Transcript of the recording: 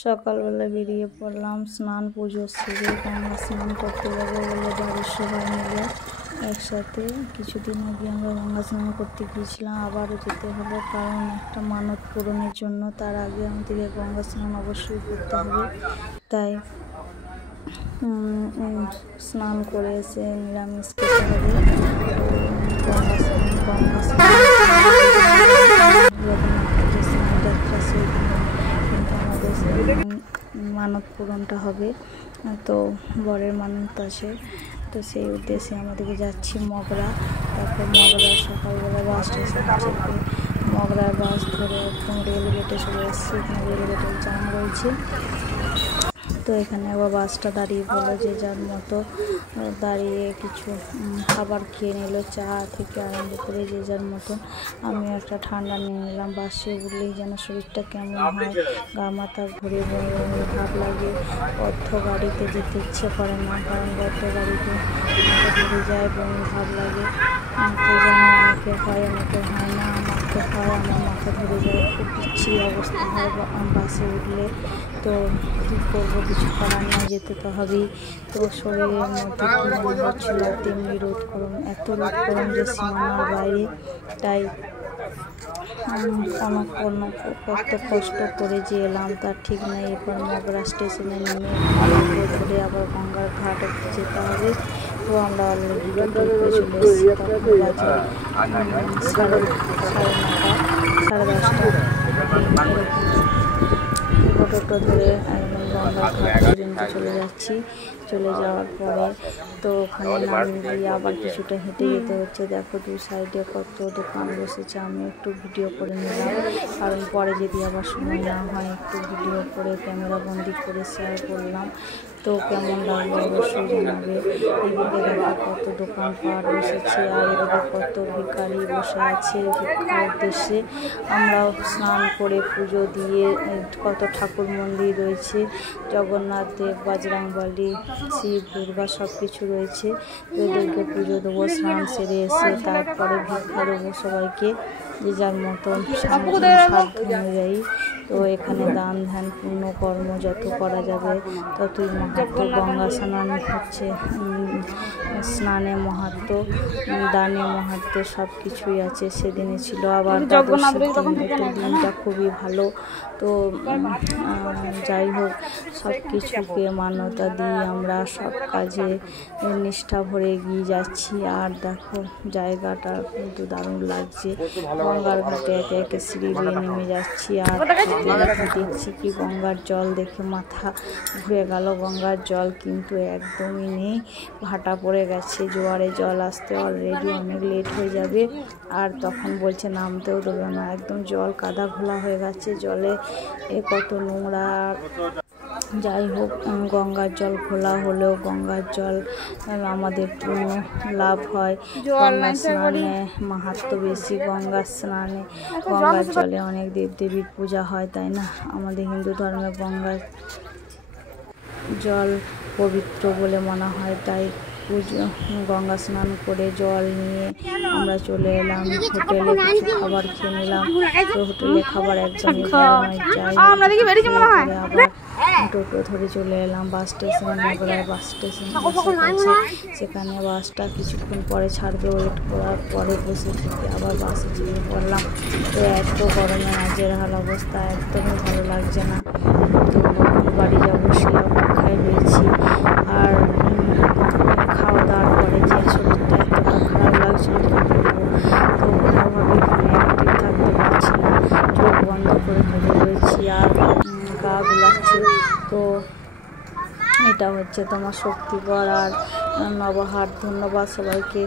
সকালবেলা বেরিয়ে পড়লাম স্নান পুজো সেরে গঙ্গা স্নান করতে যাবো বলে বাড়ির সবাই মিলে একসাথে। কিছুদিন আগে আমরা গঙ্গা স্নান করতে গিয়েছিলাম, আবারও যেতে হবে কারণ একটা মানত পূরণের জন্য। তার আগে আমাদেরকে গঙ্গা স্নান অবশ্যই করতে হবে, তাই স্নান করে এসে নিরামিষ খেতে হবে। গঙ্গা স্নান যাত্রা সেইখানে কিন্তু আমাদের মানত পূরণটা হবে, তো বরের মানত আছে, তো সেই উদ্দেশ্যে আমাদেরকে যাচ্ছি মগরা। তারপর মগরা সকালবেলা বাস স্টেশন থেকে মগরার বাস ধরে একদম রেলগেটে চলে এসেছি। এখানে রেলগেটের জ্যাম রয়েছে, তো এখানে আবার বাসটা দাঁড়িয়ে পড়লো, যে যার মতো দাঁড়িয়ে কিছু খাবার খেয়ে নিল, চা থেকে আরম্ভ করে যে যার মতো। আমি একটা ঠান্ডা নিয়ে নিলাম। বাসে উঠলেই যেন শরীরটা কেমন হয়, গা মাথা ঘুরে বমি ভাব লাগে। অর্ধ গাড়িতে যেতে ইচ্ছে করে না, কারণ অর্ধ গাড়িতে ঘুরে যায়, বমি ভাব লাগে। তো যেন অনেকে হয়, অনেকে হয় না। আমাকে হয়, আমার মাথা ধরে যায়, খুব বিচ্ছিরি অবস্থা হয় বাসে উঠলে। তো কী করবো, কিছু করার নেই, যেতে তো হবেই। তো শরীরের মধ্যে কী মনে হচ্ছিল, তেমনি রোদ গরম, এত রোদ গরম যে সীমানার বাইরে। তাই কত কষ্ট করে যে এলাম তার ঠিক নেই। এরপর মগরা স্টেশনে নেমে ধরে আবার গঙ্গার ঘাট অবধি যেতে হবে। তো আমরা অলরেডি টোটো করে চলে এসেছি। তখন বাজে সাড়ে 10টা এরকম। টোটো ধরে একদম গঙ্গার ঘাট পর্যন্ত চলে যাচ্ছি। চলে যাওয়ার পরে তো ওখানে নামিয়ে দিয়ে আবার কিছুটা হেঁটে যেতে হচ্ছে। দেখো দু সাইডে কত দোকান বসেছে। আমি একটু ভিডিও করে নিলাম, কারণ পরে যদি আবার সময় না হয় একটু ভিডিও করে ক্যামেরা বন্দি করে শেয়ার করলাম। তো কেমন লাগলো অবশ্যই জানাবে। এদিকে দেখো কত দোকানপাট বসেছে, আর এদিকে কত ভিখারি বসে আছে ভিক্ষার উদ্দেশ্যে। আমরাও স্নান করে পুজো দিয়ে, কত ঠাকুর মন্দির রয়েছে, জগন্নাথ দেব, বজরংবলী, শিব, দুর্গা সব কিছু রয়েছে। তো এদেরকে পুজো দেবো স্নান সেরে এসে, তারপরে ভিক্ষা দেবো সবাইকে যে যার মতন সাধ্য অনুযায়ী। তো এখানে দান ধ্যান পুণ্য কর্ম যত করা যাবে ততই মাহাত্ম। গঙ্গা স্নান হচ্ছে স্নানে মাহাত্ম, দানে মাহাত্ম, সব কিছুই আছে। সেদিনে ছিল আবার দ্বাদশীর দিন, তো দিনটা খুবই ভালো। তো যাই হোক, সব কিছুকে মান্যতা দিয়ে আমরা সব কাজে নিষ্ঠা ভরে এগিয়ে যাচ্ছি। আর দেখো জায়গাটা কিন্তু দারুণ লাগছে। গঙ্গার ঘাটে একে একে সিঁড়ি বেয়ে নেমে যাচ্ছি, আর দেখছি কি গঙ্গার জল দেখে মাথা ঘুরে গেল। গঙ্গার জল কিন্তু একদমই নেই, ভাটা পড়ে গেছে। জোয়ারে জল আসতে অলরেডি অনেক লেট হয়ে যাবে, আর তখন বলছে নামতেও দেবে না। একদম জল কাদা ঘোলা হয়ে গেছে, জলে কত নোংরা। যাই হোক, গঙ্গার জল ঘোলা হলেও গঙ্গার জল আমাদের পূর্ণ লাভ হয়। গঙ্গা স্নানে মাহাত্ম বেশি। গঙ্গা স্নানে গঙ্গার জলে অনেক দেবদেবীর পূজা হয়, তাই না? আমাদের হিন্দু ধর্মে গঙ্গার জল পবিত্র বলে মনে হয়, তাই গঙ্গা স্নান করে জল নিয়ে আমরা চলে এলাম হোটেলে। কিছু খাবার খেয়ে নিলাম, তো হোটেলে খাবার একদমই ভালো নয়। আবার টোটো ধরে চলে এলাম বাস স্টেশন, মগরার বাস স্টেশন আছে। সেখানে বাসটা কিছুক্ষণ পরে ছাড়বে, ওয়েট করার পরে বসে থেকে আবার বাসে চেপে পড়লাম। তো এত গরমে নাজেহাল অবস্থা, একদমই ভালো লাগছে না। তো বাড়ি যাবো সেই অপেক্ষায় রয়েছি। আর খাওয়া দাওয়ার পরে যে শরীরটা এতটা খারাপ লাগছিল কী বলবো। তো কোনোভাবে এখানে অ্যাক্টিভ থাকতে পারছি না, চোখ বন্ধ করে রয়েছি আর গা গুলাচ্ছে। তো এটা হচ্ছে তোমার শক্তিগড় আর নবহাট। ধন্যবাদ সবাইকে।